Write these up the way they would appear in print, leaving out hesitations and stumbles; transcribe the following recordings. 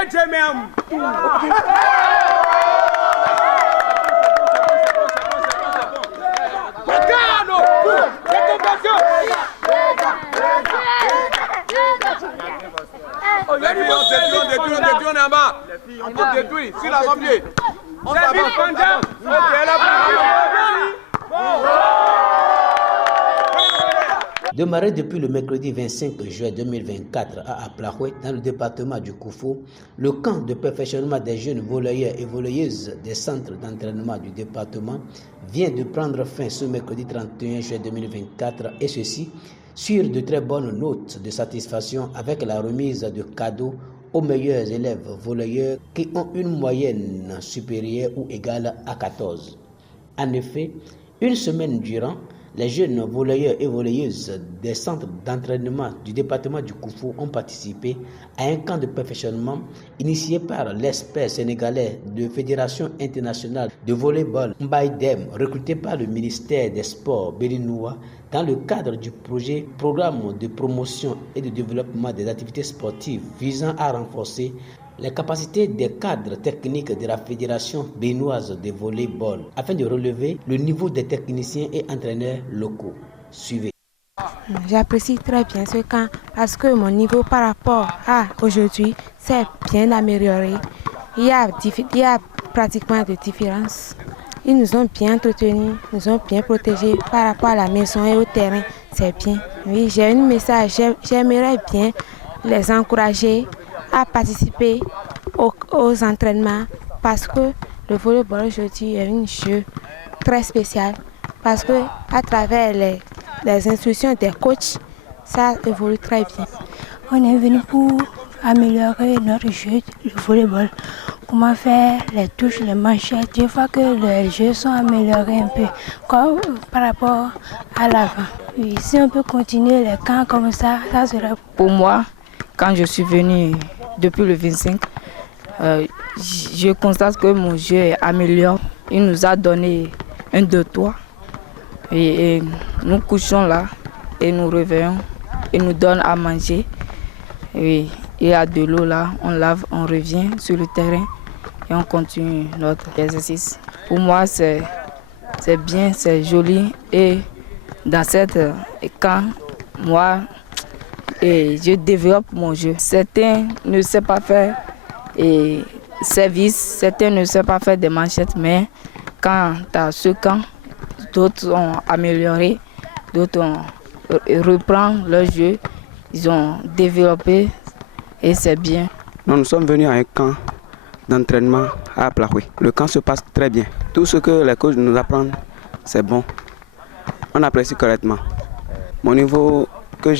On détruit en bas. On détruit sur l'avant-pied. On Démarré depuis le mercredi 25 juin 2024 à Aplahoué, dans le département du Koufou, le camp de perfectionnement des jeunes volleyeurs et volleyeuses des centres d'entraînement du département vient de prendre fin ce mercredi 31 juin 2024 et ceci sur de très bonnes notes de satisfaction avec la remise de cadeaux aux meilleurs élèves volleyeurs qui ont une moyenne supérieure ou égale à 14. En effet, une semaine durant, les jeunes volleyeurs et volleyeuses des centres d'entraînement du département du Koufou ont participé à un camp de perfectionnement initié par l'expert sénégalais de Fédération internationale de volleyball Mbaye Dem, recruté par le ministère des Sports béninois dans le cadre du projet Programme de promotion et de développement des activités sportives visant à renforcer les capacités des cadres techniques de la Fédération béninoise de volleyball afin de relever le niveau des techniciens et entraîneurs locaux. Suivez. J'apprécie très bien ce camp parce que mon niveau par rapport à aujourd'hui s'est bien amélioré. Il y a pratiquement de différences. Ils nous ont bien entretenus, nous ont bien protégés par rapport à la maison et au terrain. C'est bien. Oui, j'ai un message. J'aimerais bien les encourager à participer aux entraînements parce que le volleyball aujourd'hui est un jeu très spécial parce que à travers les instructions des coachs, ça évolue très bien. On est venu pour améliorer notre jeu, le volleyball. Comment faire les touches, les manchettes. Des fois que les jeux sont améliorés un peu comme par rapport à l'avant. Oui, si on peut continuer les camps comme ça serait... Pour moi, quand je suis venue depuis le 25, je constate que mon jeu est amélioré. Il nous a donné un 2-3 et nous couchons là et nous réveillons. Il nous donne à manger. Et il y a de l'eau là, on lave, on revient sur le terrain et on continue notre exercice. Pour moi, c'est bien, c'est joli et dans cette camp, moi, et je développe mon jeu. Certains ne savent pas faire et service, certains ne savent pas faire des manchettes, mais quand tu as ce camp, d'autres ont amélioré, d'autres reprennent leur jeu, ils ont développé et c'est bien. Nous sommes venus à un camp d'entraînement à Aplahoué. Le camp se passe très bien. Tout ce que les coachs nous apprennent, c'est bon. On apprécie correctement. Mon niveau que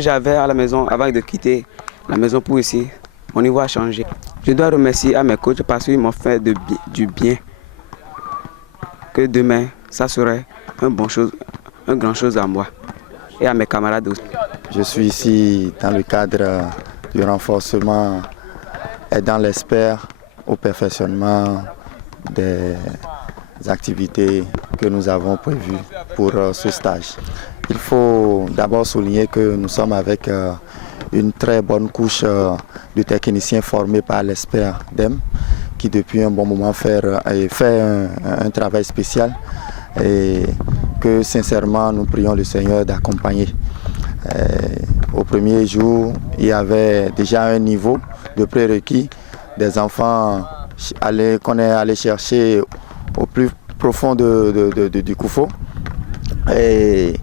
j'avais à la maison avant de quitter la maison pour ici, mon niveau a changé. Je dois remercier à mes coachs parce qu'ils m'ont fait du bien. Que demain, ça serait un grand chose à moi et à mes camarades aussi. Je suis ici dans le cadre du renforcement et dans l'espère au perfectionnement des activités que nous avons prévues pour ce stage. Il faut d'abord souligner que nous sommes avec une très bonne couche de techniciens formés par l'expert DEM qui depuis un bon moment fait un travail spécial et que sincèrement nous prions le Seigneur d'accompagner. Au premier jour, il y avait déjà un niveau de prérequis des enfants qu'on est allé chercher au plus profond du Koufou et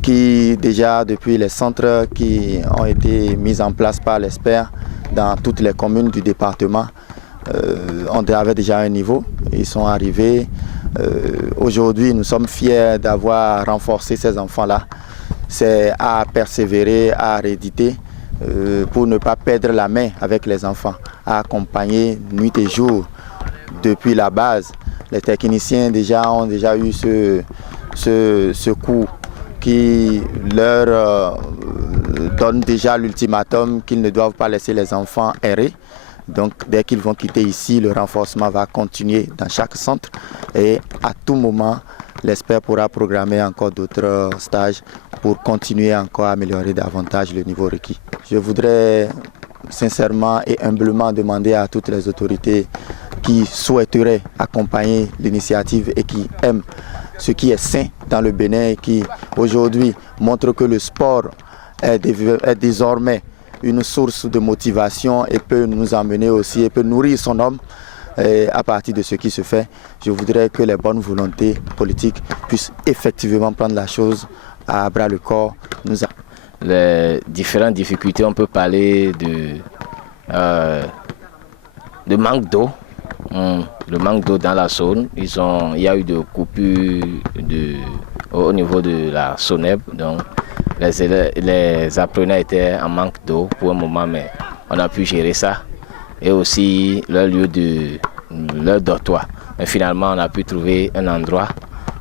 qui déjà depuis les centres qui ont été mis en place par l'expert dans toutes les communes du département, on avait déjà un niveau. Ils sont arrivés. Aujourd'hui, nous sommes fiers d'avoir renforcé ces enfants-là. C'est à persévérer, à rééditer pour ne pas perdre la main avec les enfants, à accompagner nuit et jour depuis la base. Les techniciens ont déjà eu ce coup qui leur donne déjà l'ultimatum qu'ils ne doivent pas laisser les enfants errer. Donc dès qu'ils vont quitter ici, le renforcement va continuer dans chaque centre et à tout moment, l'expert pourra programmer encore d'autres stages pour continuer encore à améliorer davantage le niveau requis. Je voudrais sincèrement et humblement demander à toutes les autorités qui souhaiteraient accompagner l'initiative et qui aiment ce qui est sain dans le Bénin et qui aujourd'hui montre que le sport est désormais une source de motivation et peut nous emmener aussi et peut nourrir son homme. Et à partir de ce qui se fait, je voudrais que les bonnes volontés politiques puissent effectivement prendre la chose à bras le corps. Les différentes difficultés, on peut parler de manque d'eau. Le manque d'eau dans la zone. Il y a eu de coupures au niveau de la SONEB. Donc les apprenants étaient en manque d'eau pour un moment, mais on a pu gérer ça. Et aussi leur dortoir. Mais finalement, on a pu trouver un endroit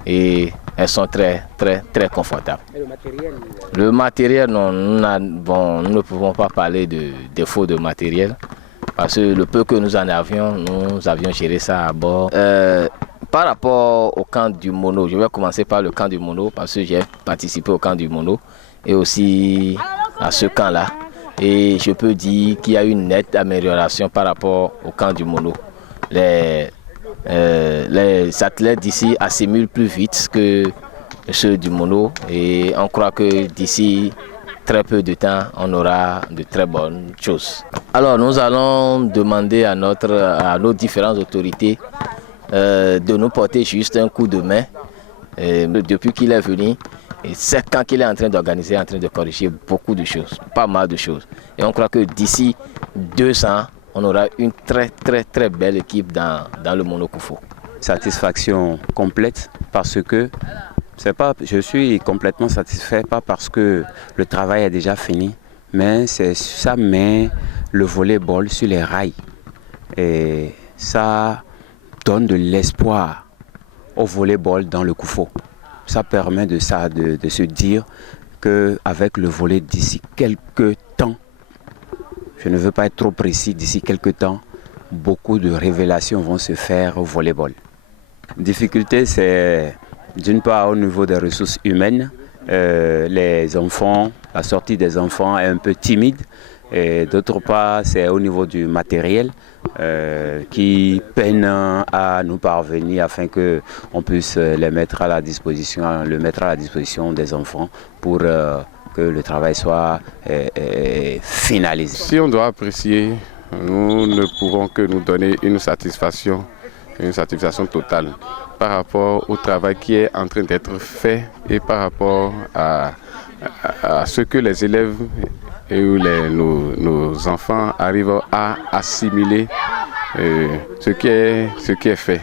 et elles sont très confortables. Et le matériel, non, nous ne pouvons pas parler de défaut de matériel. Parce que le peu que nous en avions, nous avions géré ça à bord. Par rapport au camp du Mono, je vais commencer par le camp du Mono parce que j'ai participé au camp du Mono et aussi à ce camp-là. Et je peux dire qu'il y a une nette amélioration par rapport au camp du Mono. Les athlètes d'ici assimilent plus vite que ceux du Mono et on croit que d'ici très peu de temps, on aura de très bonnes choses. Alors nous allons demander à nos différentes autorités de nous porter juste un coup de main. Depuis qu'il est venu, et c'est quand qu'il est en train d'organiser, en train de corriger beaucoup de choses, pas mal de choses. Et on croit que d'ici 2 ans, on aura une très belle équipe dans le Mono Koufo. Satisfaction complète parce que je suis complètement satisfait, pas parce que le travail est déjà fini, mais ça met le volleyball sur les rails. Et ça donne de l'espoir au volleyball dans le Koufo. Ça permet de se dire qu'avec le volley d'ici quelques temps, je ne veux pas être trop précis, d'ici quelques temps, beaucoup de révélations vont se faire au volleyball. Difficulté, c'est d'une part au niveau des ressources humaines, les enfants, la sortie des enfants est un peu timide. Et d'autre part, c'est au niveau du matériel qui peine à nous parvenir afin qu'on puisse le mettre à la disposition des enfants pour que le travail soit finalisé. Si on doit apprécier, nous ne pouvons que nous donner une satisfaction totale par rapport au travail qui est en train d'être fait et par rapport à ce que les élèves et où nos enfants arrivent à assimiler ce qui est fait,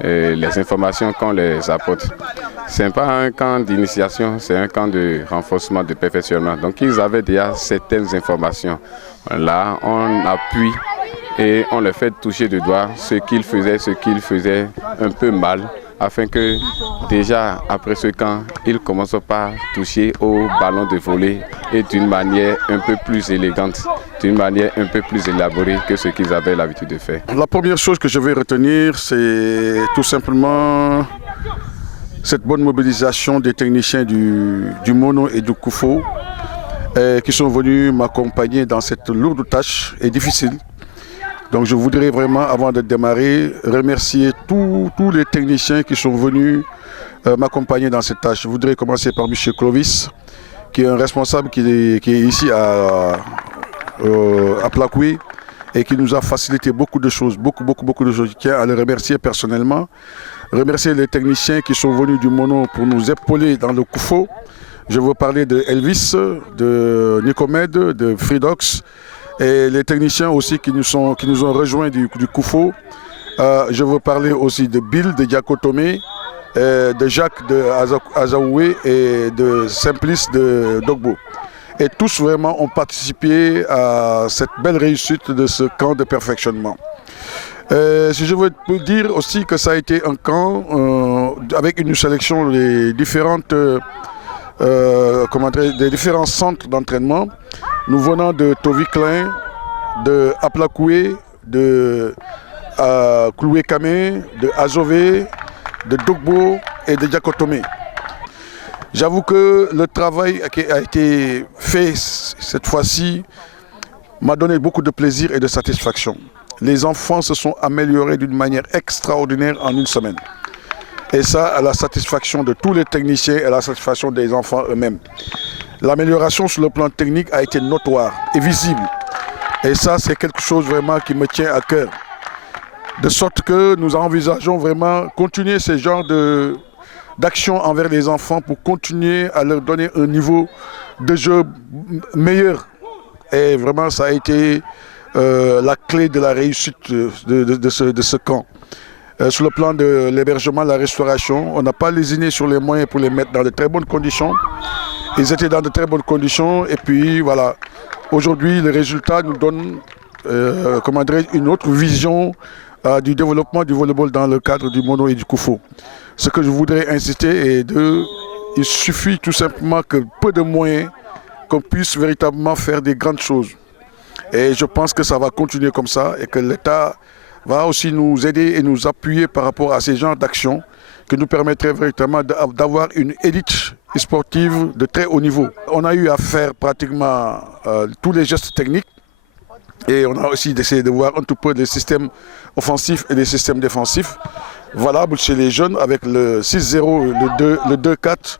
les informations qu'on les apporte. Ce n'est pas un camp d'initiation, c'est un camp de renforcement, de perfectionnement. Donc ils avaient déjà certaines informations. Là, on appuie et on les fait toucher du doigt ce qu'ils faisaient un peu mal, afin que déjà après ce camp, ils commencent par toucher au ballon de volley et d'une manière un peu plus élégante, d'une manière un peu plus élaborée que ce qu'ils avaient l'habitude de faire. La première chose que je vais retenir, c'est tout simplement cette bonne mobilisation des techniciens du Mono et du Koufo qui sont venus m'accompagner dans cette lourde tâche et difficile. Donc je voudrais vraiment, avant de démarrer, remercier tous les techniciens qui sont venus m'accompagner dans cette tâche. Je voudrais commencer par M. Clovis, qui est un responsable qui est ici à Plakoué et qui nous a facilité beaucoup de choses, beaucoup de choses. Je tiens à le remercier personnellement. Remercier les techniciens qui sont venus du Mono pour nous épauler dans le Koufo. Je veux parler de Elvis, de Nicomède, de Fridox, et les techniciens aussi qui nous ont rejoints du Koufo. Je veux parler aussi de Bill, de Diakotomé, de Jacques de Azaoué et de Simplice de Dogbo. Et tous vraiment ont participé à cette belle réussite de ce camp de perfectionnement. Si je veux dire aussi que ça a été un camp avec une sélection des différents centres d'entraînement. Nous venons de Tovi-Klein, de Aplakoué, de Kloué-Kamé, de Azové, de Dogbo et de Diakotomé. J'avoue que le travail qui a été fait cette fois-ci m'a donné beaucoup de plaisir et de satisfaction. Les enfants se sont améliorés d'une manière extraordinaire en une semaine. Et ça, à la satisfaction de tous les techniciens et à la satisfaction des enfants eux-mêmes. L'amélioration sur le plan technique a été notoire et visible. Et ça, c'est quelque chose vraiment qui me tient à cœur. De sorte que nous envisageons vraiment continuer ce genre d'action envers les enfants pour continuer à leur donner un niveau de jeu meilleur. Et vraiment, ça a été la clé de la réussite de ce camp. Sur le plan de l'hébergement, la restauration, on n'a pas lésiné sur les moyens pour les mettre dans de très bonnes conditions. Ils étaient dans de très bonnes conditions et puis voilà. Aujourd'hui, le résultat nous donne une autre vision du développement du volleyball dans le cadre du mono et du Koufo. Ce que je voudrais insister est il suffit tout simplement que peu de moyens qu'on puisse véritablement faire des grandes choses. Et je pense que ça va continuer comme ça et que l'État va aussi nous aider et nous appuyer par rapport à ces genres d'actions qui nous permettraient véritablement d'avoir une élite sportive de très haut niveau. On a eu à faire pratiquement tous les gestes techniques et on a aussi essayé de voir un tout peu les systèmes offensifs et les systèmes défensifs valables chez les jeunes avec le 6-0, le 2-4.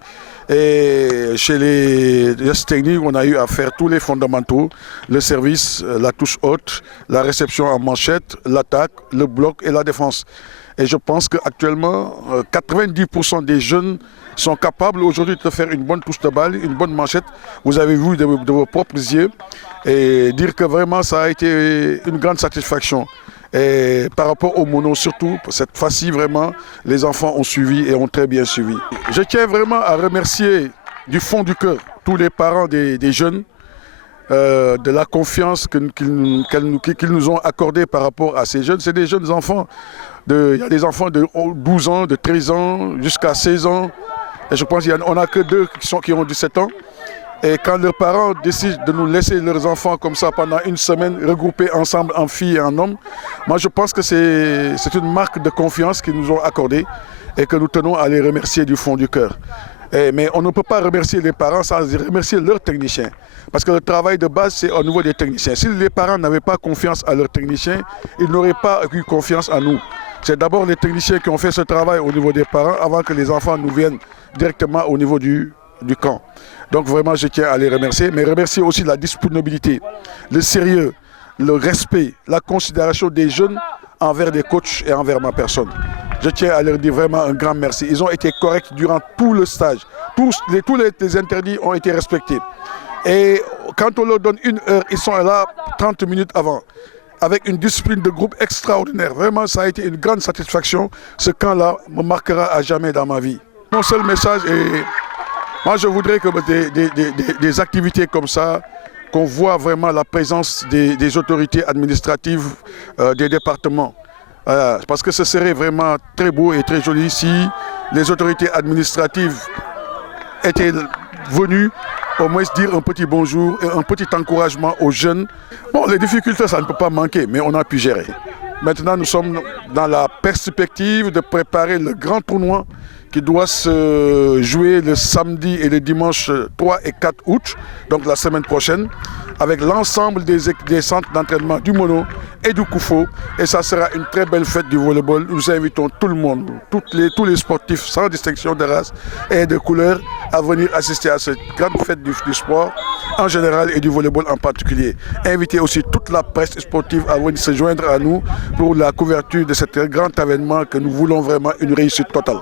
Et chez les gestes techniques, on a eu à faire tous les fondamentaux, le service, la touche haute, la réception en manchette, l'attaque, le bloc et la défense. Et je pense qu'actuellement, 90% des jeunes sont capables aujourd'hui de faire une bonne touche de balle, une bonne manchette. Vous avez vu de vos propres yeux et dire que vraiment ça a été une grande satisfaction. Et par rapport au mono surtout, cette fois-ci vraiment, les enfants ont suivi et ont très bien suivi. Je tiens vraiment à remercier du fond du cœur tous les parents des jeunes de la confiance qu'ils nous ont accordée par rapport à ces jeunes. C'est des jeunes enfants, il y a des enfants de 12 ans, de 13 ans jusqu'à 16 ans. Et je pense qu'on n'a que 2 qui ont 17 ans. Et quand leurs parents décident de nous laisser leurs enfants comme ça pendant une semaine, regroupés ensemble en filles et en hommes, moi je pense que c'est une marque de confiance qu'ils nous ont accordée et que nous tenons à les remercier du fond du cœur. Mais on ne peut pas remercier les parents sans remercier leurs techniciens. Parce que le travail de base, c'est au niveau des techniciens. Si les parents n'avaient pas confiance à leurs techniciens, ils n'auraient pas eu confiance en nous. C'est d'abord les techniciens qui ont fait ce travail au niveau des parents avant que les enfants nous viennent directement au niveau du camp. Donc vraiment, je tiens à les remercier, mais remercier aussi la disponibilité, le sérieux, le respect, la considération des jeunes envers les coachs et envers ma personne. Je tiens à leur dire vraiment un grand merci. Ils ont été corrects durant tout le stage. Tous les interdits ont été respectés. Et quand on leur donne 1 heure, ils sont là 30 minutes avant, avec une discipline de groupe extraordinaire. Vraiment, ça a été une grande satisfaction. Ce camp-là me marquera à jamais dans ma vie. Mon seul message est... Moi, je voudrais que des activités comme ça, qu'on voit vraiment la présence des autorités administratives des départements. Parce que ce serait vraiment très beau et très joli si les autorités administratives étaient venues au moins dire un petit bonjour et un petit encouragement aux jeunes. Bon, les difficultés, ça ne peut pas manquer, mais on a pu gérer. Maintenant, nous sommes dans la perspective de préparer le grand tournoi qui doit se jouer le samedi et le dimanche 3 et 4 août, donc la semaine prochaine, avec l'ensemble des centres d'entraînement du mono et du Koufo. Et ça sera une très belle fête du volleyball. Nous invitons tout le monde, tous les sportifs sans distinction de race et de couleur à venir assister à cette grande fête du sport en général et du volleyball en particulier. Inviter aussi toute la presse sportive à venir se joindre à nous pour la couverture de cet grand événement que nous voulons vraiment une réussite totale.